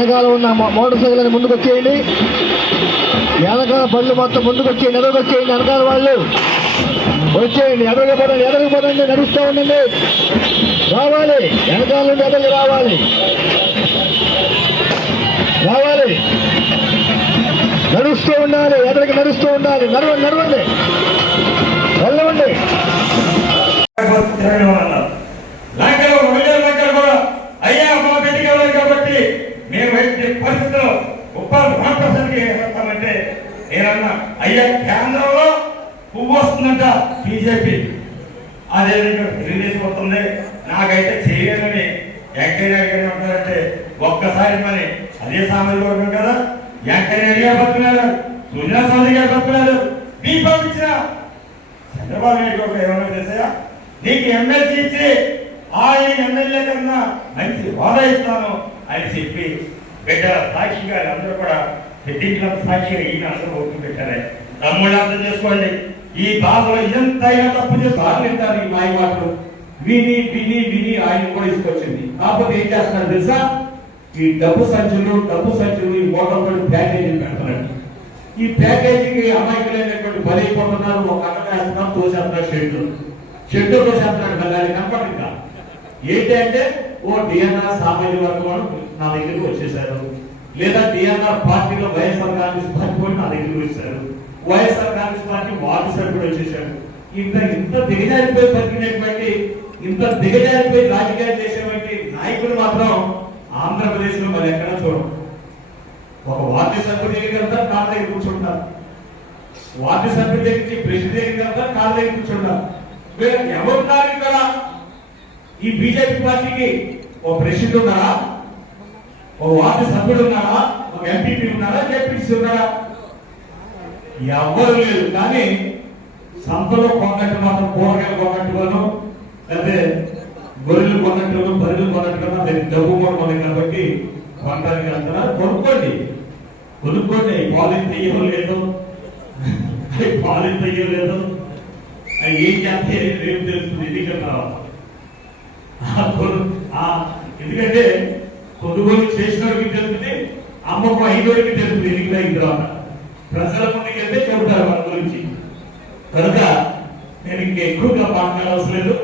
వెనకాల ఉన్న motor cycle ముందుకు వచ్చేయండి. వెనకాల బండ్లు మొత్తం ముందుకు వచ్చేయండి, ఎదురుకు వచ్చేయండి. వెనకాల వాళ్ళు వచ్చేయండి, ఎదురుకు పడండి, నడుస్తూ ఉండండి. రావాలి, వెనకాల నుండి ఎదురు రావాలి, నడుస్తూ ఉండాలి, ఎదురుకి నడుస్తూ ఉండాలి. నడవండి వెళ్ళవండి. అయ్యా మా పెళ్లి కావాలి కాబట్టి మేము పరిస్థితుల్లో ఉపాధి మాట్లాడతామంటే నేనన్నా అయ్యా కేంద్రంలో పువ్వు వస్తుందంట బీజేపీ, అదే రిలీజ్ అవుతుంది. నాకైతే చేయలేదని వెంకయ్య ఉంటారంటే ఒక్కసారి మరి అదే సామాజిక వర్గం కదా. వెంకయ్య గారు బతుకున్నారు, సుజనా చౌదరి గారు బతుకున్నారు. దీపం ఇచ్చిన చంద్రబాబు నాయుడు ఒక ఏమన్నా చేశాయా? నీకు ఎమ్మెల్సీ ఇచ్చి ఆయన ఎమ్మెల్యే కన్నా మంచి హోదా ఇస్తాను అని చెప్పి బిడ్డల సాక్షిగా అందరూ కూడా పెద్దింట్ల సాక్షిగా ఈయన అందరూ ఓట్లు పెట్టారే. తమ్ముళ్ళు అర్థం చేసుకోండి, ఈ బాధలో ఎంతైనా తప్పు చేస్తారు. ఈ మాయ మాటలు విని విని విని ఆయన కూడా ఇసుకొచ్చింది. కాకపోతే ఏం చేస్తున్నారు తెలుసా? ఈ డబ్బు సంచులు ఈ మోటార్ ప్యాకేజీ పెడుతున్నాడు. ఈ ప్యాకేజీకి అమాయకులైనటువంటి బలైపోతున్నారు. ఒక అక్కడ వేస్తున్నాం, తోసేస్తున్నారు, షెడ్డు తోసేస్తున్నాడు. మళ్ళీ అది కనపడింది. ఏంటి అంటే ఓ డిఎన్ఆర్ సామాజిక వర్గం నా దగ్గరికి వచ్చేసారు, లేదా డిఎన్ఆర్ పార్టీలో వైఎస్ఆర్ కాంగ్రెస్ పార్టీ కూడా నా దగ్గరికి వచ్చారు, వైఎస్ఆర్ కాంగ్రెస్ పార్టీ వార్డు సభ్యుడు వచ్చేసాడు. ఇంత దిగజారిపోయి బతికినటువంటి, ఇంత దిగజారిపోయి రాజకీయాలు చేసేటువంటి నాయకులు మాత్రం ఆంధ్రప్రదేశ్ లో మరి ఎక్కడ చూడం. ఒక వార్డు సభ్యుడి దగ్గరికి వెళ్తారు, కాళ్ళ దగ్గర కూర్చుంటారు. వార్డు సభ్యుడి దగ్గరికి ప్రెసిడెంట్ దగ్గరికి వెళ్తారు, కాళ్ళ దగ్గర కూర్చుంటారు. ఎవరున్నారు ఇక్కడ? ఈ బీజేపీ పార్టీకి ఓ ప్రెసిడెంట్ ఉన్నారా, ఓ వార్డు సభ్యుడు ఉన్నారా, ఒక ఎంపీపీ ఉన్నారా, జెడ్పీసీ ఉన్నారా? ఎవరు లేదు. కానీ సంతలో కొన్నట్టు మాత్రం కూరగాయలు కొన్నట్టుగాను, లేకపోతే గొర్రెలు కొన్నట్టుగాను, బర్రెలు కొన్నట్టుగాను దానికి డబ్బు కూడా కొన్నాయి కాబట్టి కొనడానికి వెళ్తున్నారు. కొనుక్కోండి. పాలిన్ తెయ్యం లేదు, పాలిన్ తెయ్యం లేదు. ఏం చేస్తే రేపు తెలుస్తుంది ఎన్నికల. ఎందుకంటే కొనుగోలు చేసినోడికి తెలుస్తుంది, అమ్మకు అయినోడికి తెలుస్తుంది ఎన్నికలు అయిన తర్వాత. ప్రజల ముందుకు వెళ్తే చెబుతారు మన గురించి. కనుక నేను ఇంకా ఎక్కువగా మాట్లాడవలసిన లేదు.